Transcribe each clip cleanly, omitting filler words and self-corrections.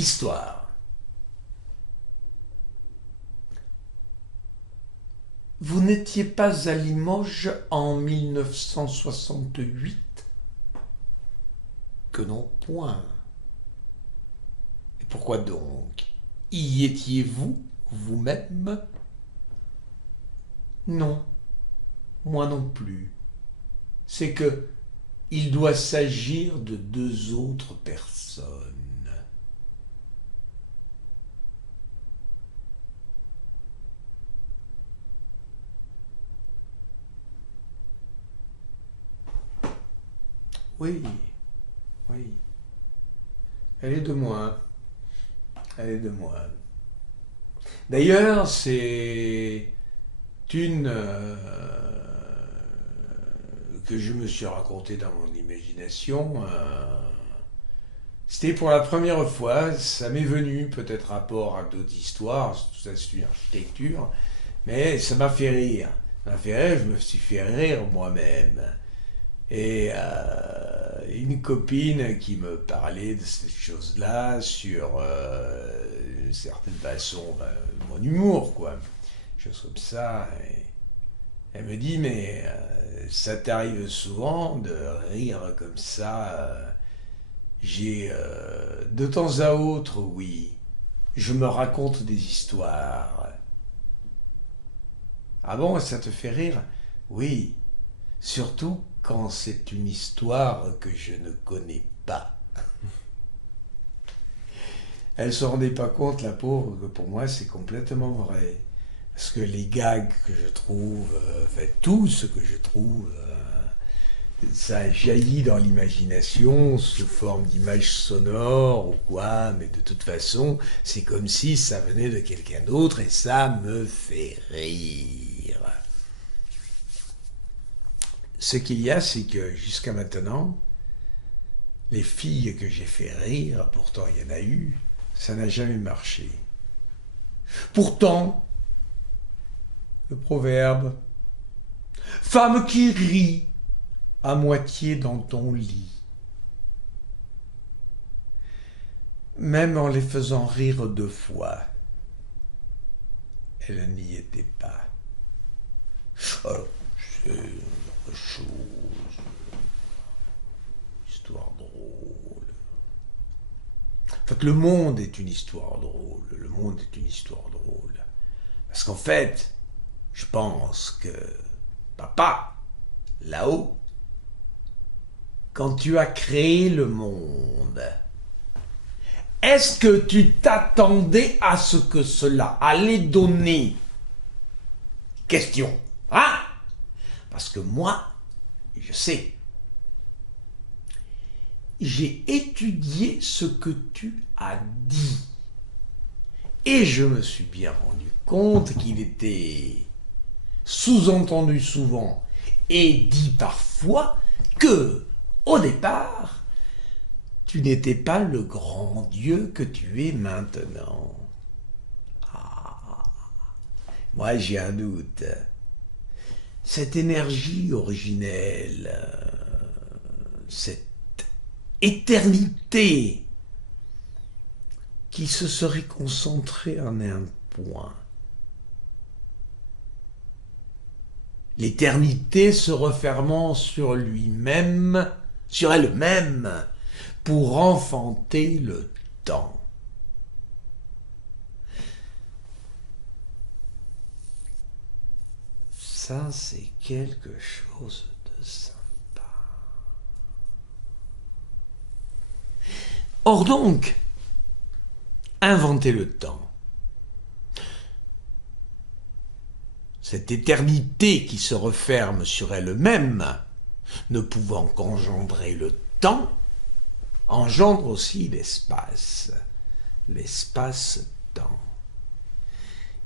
Histoire. Vous n'étiez pas à Limoges en 1968? Que non point. Et pourquoi donc? Y étiez-vous, vous-même? Non, moi non plus. C'est que il doit s'agir de deux autres personnes. Oui, oui. Elle est de moi. Elle est de moi. D'ailleurs, c'est une que je me suis racontée dans mon imagination. C'était pour la première fois, ça m'est venu peut-être rapport à d'autres histoires, tout ça c'est une architecture, mais ça m'a fait rire. Ça m'a fait rire, je me suis fait rire moi-même. Et une copine qui me parlait de ces choses-là sur une certaine façon, mon humour, quoi. Choses comme ça. Et elle me dit, mais ça t'arrive souvent de rire comme ça j'ai de temps à autre, oui, je me raconte des histoires. Ah bon, ça te fait rire? Oui, surtout quand c'est une histoire que je ne connais pas. Elle ne se rendait pas compte, la pauvre, que pour moi c'est complètement vrai. Parce que les gags que je trouve, tout ce que je trouve, ça jaillit dans l'imagination sous forme d'images sonores ou quoi, mais de toute façon, c'est comme si ça venait de quelqu'un d'autre et ça me fait rire. Ce qu'il y a, c'est que jusqu'à maintenant, les filles que j'ai fait rire, pourtant il y en a eu, ça n'a jamais marché. Pourtant, le proverbe « Femme qui rit à moitié dans ton lit », même en les faisant rire deux fois, elle n'y était pas. Alors, c'est autre chose, histoire drôle. En fait, le monde est une histoire drôle. Le monde est une histoire drôle. Parce qu'en fait, je pense que papa, là-haut, quand tu as créé le monde, est-ce que tu t'attendais à ce que cela allait donner? Question. Hein? Parce que moi, je sais. J'ai étudié ce que tu as dit. Et je me suis bien rendu compte qu'il était sous-entendu souvent et dit parfois que, au départ, tu n'étais pas le grand Dieu que tu es maintenant. Ah, moi j'ai un doute. Cette énergie originelle, cette éternité qui se serait concentrée en un point. L'éternité se refermant sur lui-même, sur elle-même, pour enfanter le temps. Ça, c'est quelque chose de sympa. Or donc, inventer le temps, cette éternité qui se referme sur elle-même, ne pouvant qu'engendrer le temps, engendre aussi l'espace, l'espace-temps.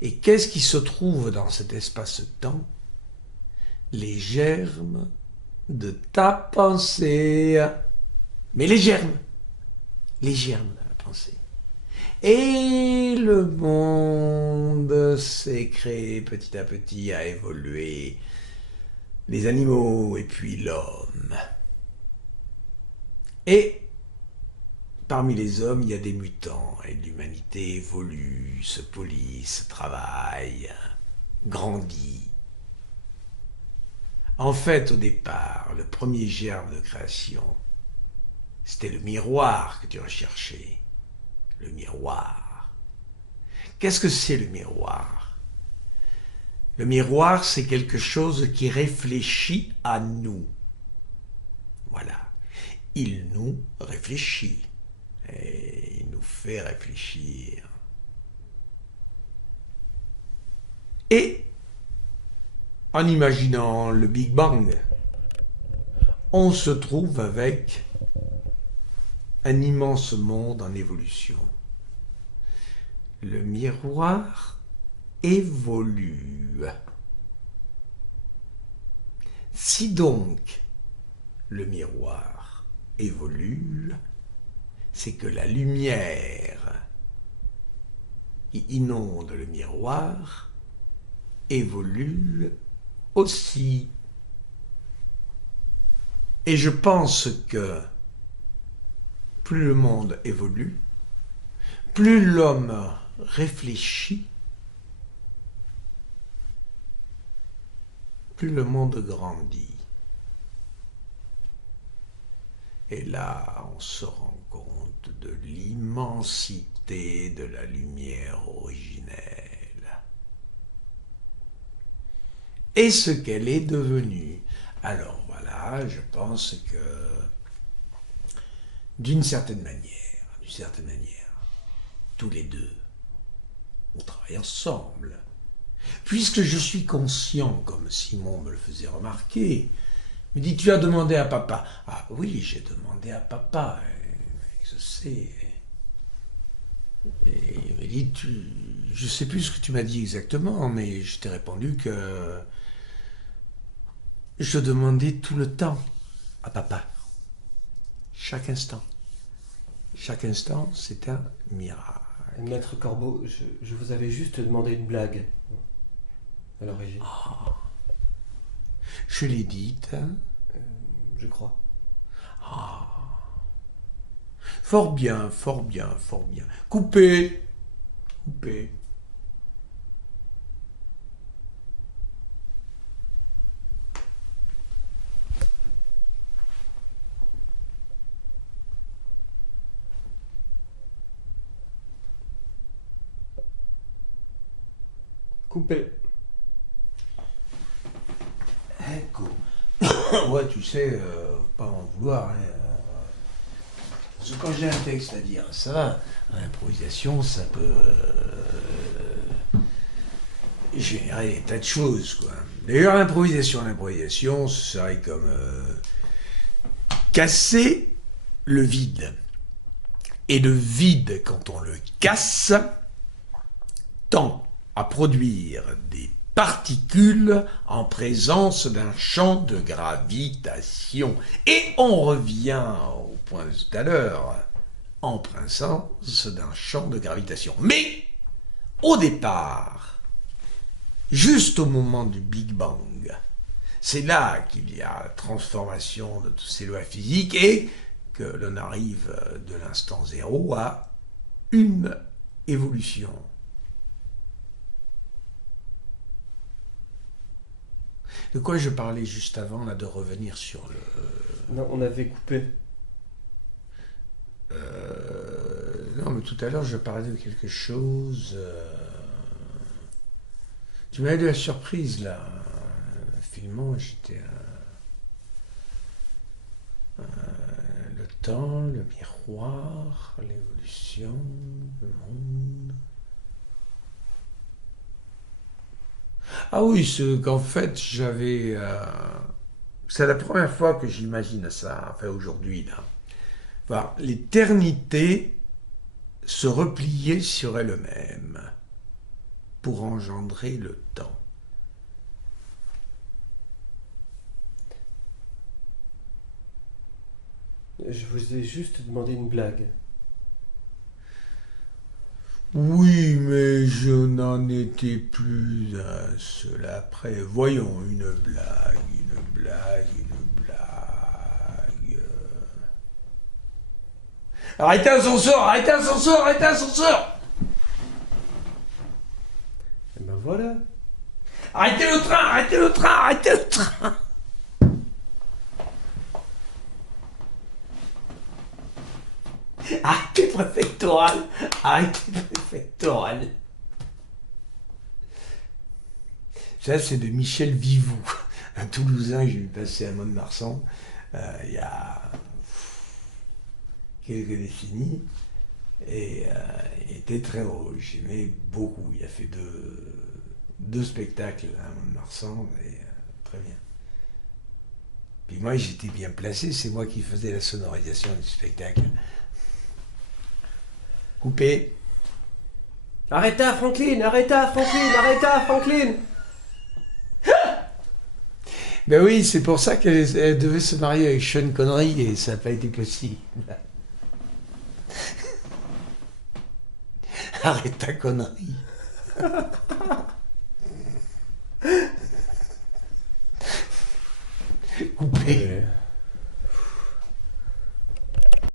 Et qu'est-ce qui se trouve dans cet espace-temps? Les germes de ta pensée. Mais les germes de la pensée. Et le monde s'est créé petit à petit, a évolué. Les animaux et puis l'homme. Et parmi les hommes, il y a des mutants, et l'humanité évolue, se polie, se travaille, grandit. En fait, au départ, le premier germe de création, c'était le miroir que tu recherchais. Le miroir. Qu'est-ce que c'est le miroir? Le miroir, c'est quelque chose qui réfléchit à nous. Voilà. Il nous réfléchit. Et il nous fait réfléchir. Et, en imaginant le Big Bang, on se trouve avec un immense monde en évolution. Le miroir évolue. Si donc le miroir évolue, c'est que la lumière qui inonde le miroir évolue aussi. Et je pense que plus le monde évolue, plus l'homme réfléchit, plus le monde grandit. Et là, on se rend compte de l'immensité de la lumière originelle. Et ce qu'elle est devenue. Alors voilà, je pense que d'une certaine manière, tous les deux, on travaille ensemble. Puisque je suis conscient, comme Simon me le faisait remarquer, il me dit, tu as demandé à papa. Ah oui, j'ai demandé à papa, je sais. Et il me dit, je ne sais plus ce que tu m'as dit exactement, mais je t'ai répondu que je demandais tout le temps à papa. Chaque instant. Chaque instant, c'est un miracle. Maître Corbeau, je vous avais juste demandé une blague à l'origine. Oh. Je l'ai dite, hein? Je crois. Ah. Fort bien, fort bien, fort bien. Coupez. Coupez. Coupé. Écho. Ouais, tu sais, pas en vouloir. Hein. Parce que quand j'ai un texte à dire, ça va. L'improvisation, ça peut générer des tas de choses, quoi. D'ailleurs, l'improvisation, ça serait comme casser le vide. Et le vide, quand on le casse, tend à produire des particules en présence d'un champ de gravitation. Et on revient au point de tout à l'heure, en présence d'un champ de gravitation. Mais, au départ, juste au moment du Big Bang, c'est là qu'il y a la transformation de toutes ces lois physiques et que l'on arrive de l'instant zéro à une évolution. De quoi je parlais juste avant, là, de revenir sur le... Non, on avait coupé. Non, mais tout à l'heure, je parlais de quelque chose... Tu m'avais de la surprise, là. Finalement, j'étais... le temps, le miroir, l'évolution, le monde... Ah oui, c'est qu'en fait, j'avais... c'est la première fois que j'imagine ça, enfin aujourd'hui, là. Enfin, l'éternité se replier sur elle-même pour engendrer le temps. Je vous ai juste demandé une blague. Oui, mais je n'en étais plus à cela près. Voyons, une blague, une blague, une blague. Arrêtez l'ascenseur, arrêtez l'ascenseur, arrêtez l'ascenseur. Et ben voilà. Arrêtez le train, arrêtez le train, arrêtez le train. Arrêtez préfectoral, arrêtez préfectoral. Ça, c'est de Michel Vivou, un Toulousain que j'ai vu passer à Mont-de-Marsan il y a quelques décennies. Et il était très drôle, j'aimais beaucoup. Il a fait deux spectacles à Mont-de-Marsan, et très bien. Puis moi, j'étais bien placé, c'est moi qui faisais la sonorisation du spectacle. Coupé. Arrêta, Franklin, arrêta, Franklin, arrêta, Franklin. Ben oui, c'est pour ça qu'elle devait se marier avec Sean Connery et ça n'a pas été possible. Arrête ta connerie. Coupé. Ouais.